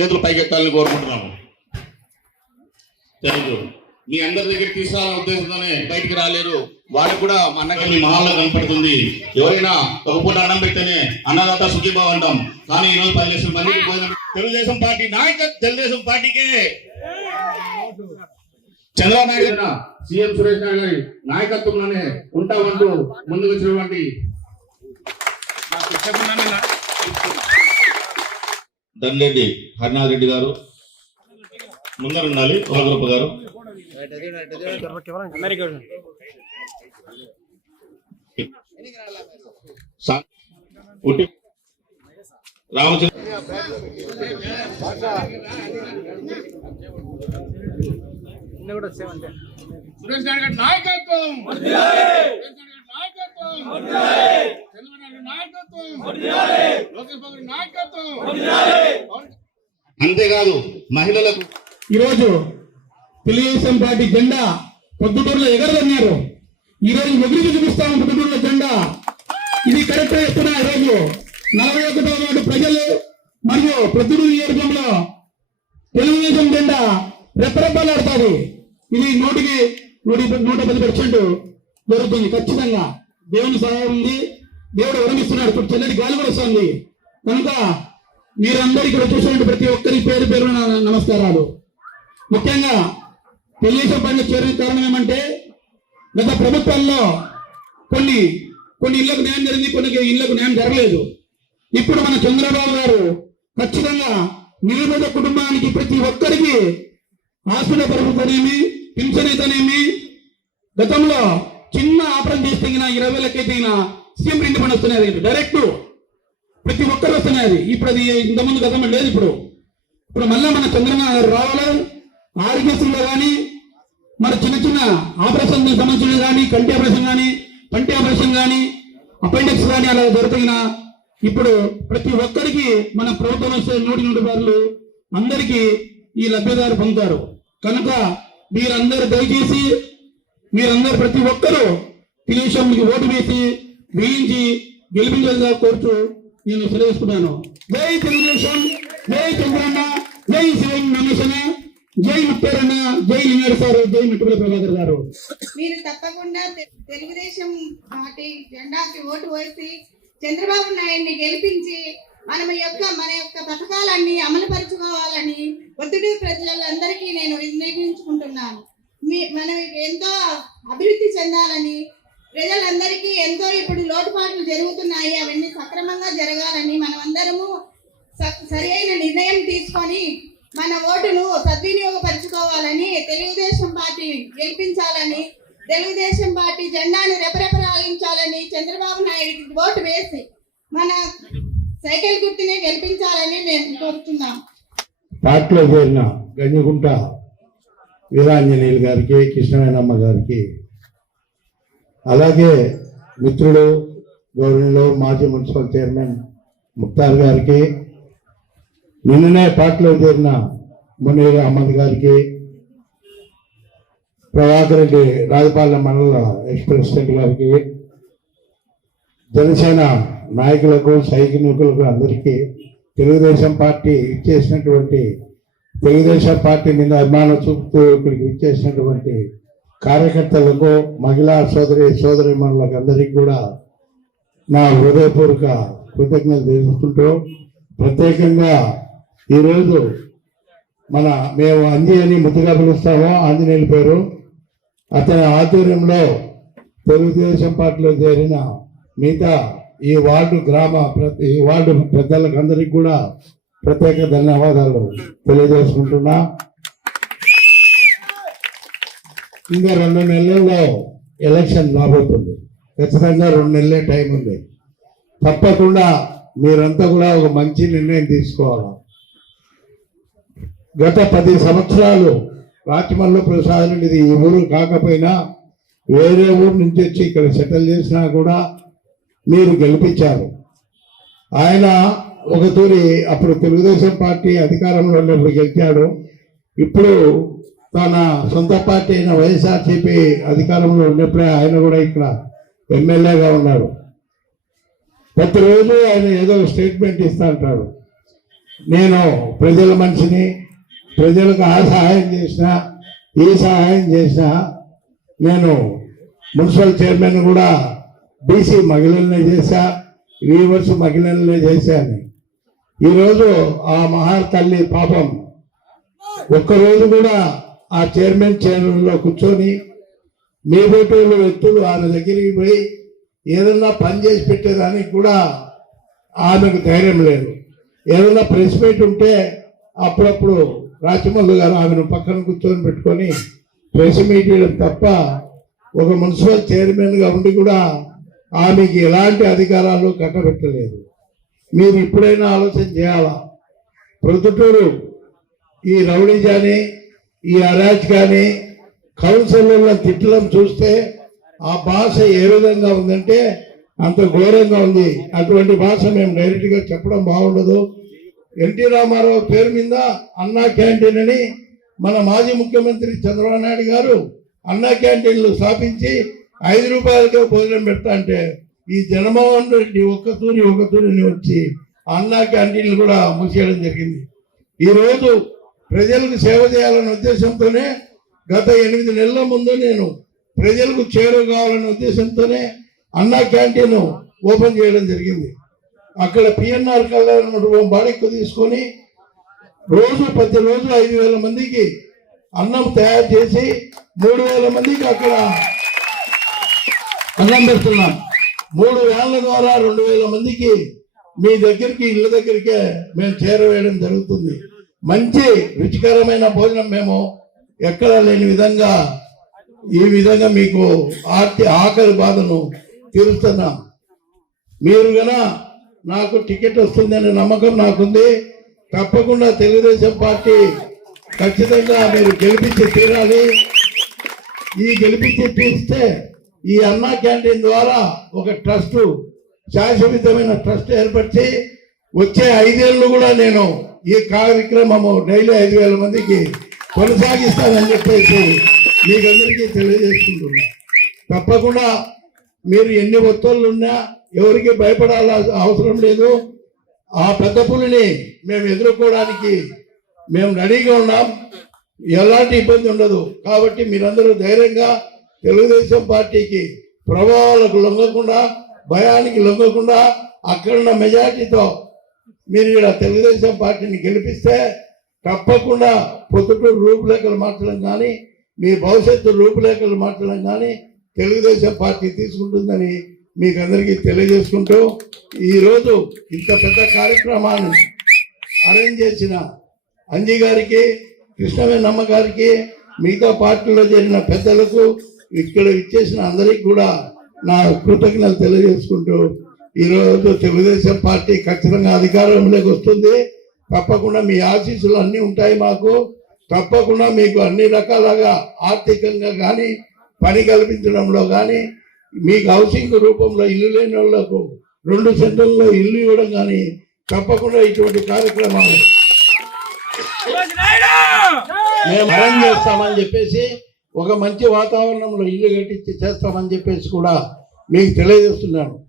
చేతులు పైకెత్తాలని కోరుకుంటున్నాము. Thank you మీ అందరి దగ్గర తీసుకురావాలనే ఉద్దేశంతోనే బయటికి రాలేరు. వాళ్ళకు కూడా మా అన్నకి మహాల్లో కనపడుతుంది. ఎవరైనా ఒక పూట అన్నం పెడితేనే అన్నదాత సుఖీభావ అంటాం. కానీ ఈరోజు పనిచేసిన పది తెలుగుదేశం పార్టీ నాయక తెలుగుదేశం పార్టీకే. చంద్రబాబు నాయుడు సీఎం సురేష్ నాయుడు గారి నాయకత్వంలోనే ఉంటామంటూ ముందుకు వచ్చినటువంటి దండెడ్డి హరినాథ్ రెడ్డి గారు. ముందర ఉండాలి ఓలగొప్ప గారు. రామచంద్ర సురేష్ గారి నాయకత్వం! నాయకత్వం! నాయకత్వం లోకేష్ బాబు గారి నాయకత్వం! పవన్ అంతేకాదు మహిళలకు ఈరోజు తెలుగుదేశం పార్టీ జెండా పొద్దుటూరులో ఎగరదన్నారు ఈ రోజు ఎగిరి చూపిస్తాం పొద్దుటూరులో జెండా. ఇది కరెక్ట్ చేస్తున్నా ఈరోజు. నలభై ఒకటో వార్డు ప్రజలు మరియు పొద్దుటూరు నియోజకంలో తెలుగుదేశం జెండా రెప్పరెప్పలాడుతుంది ఇది నూటికి నూటి నూట పది పర్సెంట్ జరుగుతుంది ఖచ్చితంగా. దేవుని సహాయం ఉంది. దేవుడు వరమిస్తున్నాడు. ఇప్పుడు చల్లటి గాలి కూడా వస్తుంది. కనుక మీరందరూ ఇక్కడ చూసినటువంటి ప్రతి ఒక్కరి పేరు పేరు నమస్కారాలు. ముఖ్యంగా తెలుగుదేశం పైన చేరిన కారణం ఏమంటే గత ప్రభుత్వాల్లో కొన్ని కొన్ని ఇళ్ళకు న్యాయం జరిగింది కొన్ని ఇళ్ళకు న్యాయం జరగలేదు. ఇప్పుడు మన చంద్రబాబు గారు ఖచ్చితంగా నిరుపేద కుటుంబానికి ప్రతి ఒక్కరికి హాస్పిటల్ పరుగుతనేమి పింఛన్ అయితేనేమి గతంలో చిన్న ఆపరేషన్ చేస్తే ఇరవై వేలకి అయితే సీఎం రెండు పని వస్తున్నాయి. డైరెక్ట్ ప్రతి ఒక్కరు వస్తున్నాయి. అది ఇప్పుడు అది ఇంతకుముందు గతంలో లేదు ఇప్పుడు. ఇప్పుడు మళ్ళీ మన చంద్రబాబు గారు రావాలి. ఆరోగ్యశ్రీలో కానీ మరి చిన్న చిన్న ఆపరేషన్ సంబంధించిన కానీ కంటి ఆపరేషన్ కానీ పంటి ఆపరేషన్ కానీ అపెండిక్స్ కానీ అలా దొరికిన ఇప్పుడు ప్రతి ఒక్కరికి మన ప్రభుత్వం వస్తే నూటి నూటి రూపాయలు అందరికీ ఈ లబ్ధిదారు పొందుతారు. కనుక మీరందరూ దయచేసి మీరందరూ ప్రతి ఒక్కరూ తెలుగుదేశంకి ఓటు వేసి వేయించి గెలిపించాలని కోరుతూ నేను సెలవిస్తున్నాను జై తెలుగుదేశం జై చంద్రన్న జై శివం నమేశన జై ముత్తారన్న జై లింగారు సార్ జై మిట్టుబడి ప్రభాకర్ గారు. మీరు తప్పకుండా తెలుగుదేశం పార్టీ జెండాకి ఓటు వేసి చంద్రబాబు నాయుడిని గెలిపించి మన యొక్క మన యొక్క పథకాలన్నీ అమలుపరచుకోవాలని ఒత్తిడి ప్రజలందరికీ నేను నిర్ణయించుకుంటున్నాను మీ మనం ఎంతో అభివృద్ధి చెందాలని ప్రజలందరికీ ఎంతో ఇప్పుడు లోటుపాట్లు జరుగుతున్నాయి. అవన్నీ సక్రమంగా జరగాలని మనమందరము స- సరి అయిన నిర్ణయం తీసుకొని మన ఓటును సద్వినియోగపరచుకోవాలని తెలుగుదేశం పార్టీ గెలిపించాలని తెలుగుదేశం పార్టీ జెండాను రెపరెపరాగించాలని చంద్రబాబు నాయుడికి ఓటు వేసి మన సైకిల్ గుర్తునే గెలిపించాలని మేము కోరుతున్నాం. పార్టీలో చేరిన గంజగుంట వీరాంజనేయులు గారికి కృష్ణవేణమ్మ గారికి అలాగే మిత్రుడు గౌరవంలో మాజీ మున్సిపల్ చైర్మన్ ముక్తార్ గారికి నిన్ననే పార్టీలో చేరిన మునీర్ అహ్మద్ గారికి ప్రభాకర్ రెడ్డి రాజపాలెం మండల ఎక్స్ ప్రెసిడెంట్ గారికి జనసేన నాయకులకు సైనికులకు అందరికీ తెలుగుదేశం పార్టీ ఇచ్చేసినటువంటి తెలుగుదేశం పార్టీ మీద అభిమానం చూపుతూ ఇక్కడికి ఇచ్చేసినటువంటి కార్యకర్తలకు మహిళా సోదరి సోదరి మనులకు అందరికీ కూడా నా హృదయపూర్వక కృతజ్ఞతలు తెలుసుకుంటూ ప్రత్యేకంగా ఈరోజు మన మేము అంజి అని ముద్దుగా పిలుస్తాము. ఆంజనేయుల పేరు. అతని ఆధ్వర్యంలో తెలుగుదేశం పార్టీలో చేరిన మిగతా ఈ వార్డు గ్రామ ప్రతి ఈ వార్డు పెద్దలకు అందరికీ కూడా ప్రత్యేక ధన్యవాదాలు తెలియజేసుకుంటున్నా. ఇంకా రెండు నెలల్లో ఎలక్షన్ రాబోతుంది. ఖచ్చితంగా రెండు నెలలే టైం ఉంది. తప్పకుండా మీరంతా కూడా ఒక మంచి నిర్ణయం తీసుకోవాలి? గత పది సంవత్సరాలు రాచమల్లు ప్రసాద్ ఇది ఈ ఊరు కాకపోయినా వేరే ఊరు నుంచి వచ్చి ఇక్కడ సెటిల్ చేసినా కూడా మీరు గెలిపించారు. ఆయన ఒక తూరి అప్పుడు తెలుగుదేశం పార్టీ అధికారంలో ఉన్నప్పుడు గెలిచాడు. ఇప్పుడు తన సొంత పార్టీ అయిన వైఎస్ఆర్సీపీ అధికారంలో ఉన్నప్పుడే ఆయన కూడా ఇక్కడ ఎమ్మెల్యేగా ఉన్నాడు ప్రతిరోజు ఆయన ఏదో స్టేట్మెంట్ ఇస్తా అంటాడు. నేను ప్రజల మనిషిని ప్రజలకు ఆ సహాయం చేసిన ఈ సహాయం చేసిన నేను మున్సిపల్ చైర్మన్ కూడా బీసీ మహిళలనే చేశా వీవర్స్ మహిళలనే చేశాను ఈరోజు ఆ మహా తల్లి పాపం ఒక్కరోజు కూడా ఆ చైర్మన్ చైర్మన్లో కూర్చొని మీ బోటోళ్ళు వ్యక్తులు ఆమె దగ్గరికి పోయి ఏదన్నా పని చేసి పెట్టేదానికి కూడా ఆమెకు ధైర్యం లేదు. ఏదైనా ప్రెస్ మీట్ ఉంటే అప్పుడప్పుడు రాచమల్లు గారు ఆమెను పక్కన కూర్చొని పెట్టుకొని ప్రెస్ మీట్ ఇవ్వడం తప్ప ఒక మున్సిపల్ చైర్మన్గా ఉండి కూడా ఆమెకి ఎలాంటి అధికారాలు కట్టబెట్టలేదు. మీరు ఇప్పుడైనా ఆలోచన చేయాలా? ప్రొద్దుటూరు ఈ రౌడీజాని ఈ అరాజ్ కానీ కౌన్సిలర్ల తిట్టడం చూస్తే ఆ భాష ఏ విధంగా ఉందంటే అంత ఘోరంగా ఉంది. అటువంటి భాష మేము డైరెక్ట్గా చెప్పడం బాగుండదు. ఎన్టీ రామారావు పేరు మీద అన్నా క్యాంటీన్ అని మన మాజీ ముఖ్యమంత్రి చంద్రబాబు నాయుడు గారు అన్నా క్యాంటీన్లు స్థాపించి ఐదు రూపాయలకే భోజనం పెడతా అంటే ఈ జనమోహన్ రెడ్డి ఒక్క తూరి ఒక తూరిని వచ్చి అన్నా క్యాంటీన్లు కూడా మూసేయడం జరిగింది. ఈరోజు ప్రజలకు సేవ చేయాలనే ఉద్దేశంతోనే గత ఎనిమిది నెలల ముందు నేను ప్రజలకు చేరువ కావాలనే ఉద్దేశంతోనే అన్నా క్యాంటీన్ ఓపెన్ చేయడం జరిగింది. అక్కడ పిఎన్ఆర్ కళ్యాణ్ బాడెక్కు తీసుకొని రోజు ప్రతి రోజు ఐదు వేల మందికి అన్నం తయారు చేసి మూడు వేల మందికి అక్కడ అన్నం పెడుతున్నాం. మూడు వేల ద్వారా రెండు వేల మందికి మీ దగ్గరికి ఇళ్ళ దగ్గరికే మేము చేరవేయడం జరుగుతుంది. మంచి రుచికరమైన భోజనం మేము ఎక్కడ లేని విధంగా ఈ విధంగా మీకు ఆర్తి ఆకలి బాధను తీరుస్తున్నాం. మీరు గన నాకు టికెట్ వస్తుందనే నమ్మకం నాకుంది. తప్పకుండా తెలుగుదేశం పార్టీ ఖచ్చితంగా మీరు గెలిపించి తీరాలి. ఈ గెలిపించి తీస్తే ఈ అన్నా క్యాంటీన్ ద్వారా ఒక ట్రస్ట్ శాశ్వతమైన ట్రస్ట్ ఏర్పరిచి వచ్చే ఐదేళ్ళు కూడా నేను ఈ కార్యక్రమము డైలీ ఐదు వేల మందికి కొనసాగిస్తానని చెప్పేసి మీకందరికీ తెలియజేసుకుంటున్నా. తప్పకుండా మీరు ఎన్ని ఒత్తిళ్ళు ఉన్నా ఎవరికి భయపడాల అవసరం లేదు. ఆ పెద్ద పులిని మేము ఎదుర్కోవడానికి మేము రెడీగా ఉన్నాం. ఎలాంటి ఇబ్బంది ఉండదు. కాబట్టి మీరందరూ ధైర్యంగా తెలుగుదేశం పార్టీకి ప్రభావాలకు లొంగకుండా భయానికి లొంగకుండా అక్కడున్న మెజార్టీతో మీరు ఇక్కడ తెలుగుదేశం పార్టీని గెలిపిస్తే తప్పకుండా పొద్దుటూరు రూపురేఖలు మార్చడం కానీ మీ భవిష్యత్తు రూపురేఖలు మార్చడం కానీ తెలుగుదేశం పార్టీ తీసుకుంటుందని మీకు అందరికీ తెలియజేసుకుంటూ ఈరోజు ఇంత పెద్ద కార్యక్రమాన్ని అరేంజ్ చేసిన అంజీ గారికి కృష్ణవేణమ్మ గారికి మిగతా పార్టీలో చేరిన పెద్దలకు ఇక్కడ ఇచ్చేసిన అందరికీ కూడా నా కృతజ్ఞతలు తెలియజేసుకుంటూ ఈరోజు తెలుగుదేశం పార్టీ ఖచ్చితంగా అధికారంలోకి వస్తుంది. తప్పకుండా మీ ఆశీస్సులు అన్నీ ఉంటాయి మాకు. తప్పకుండా మీకు అన్ని రకాలుగా ఆర్థికంగా కానీ పని కల్పించడంలో కానీ మీకు హౌసింగ్ రూపంలో ఇల్లు లేని వాళ్ళకు రెండు సెంటర్లో ఇల్లు ఇవ్వడం కానీ తప్పకుండా ఇటువంటి కార్యక్రమాలు మేము అరేంజ్ చేస్తామని చెప్పేసి ఒక మంచి వాతావరణంలో ఇల్లు కట్టించి చేస్తామని చెప్పేసి కూడా మీకు తెలియజేస్తున్నాను.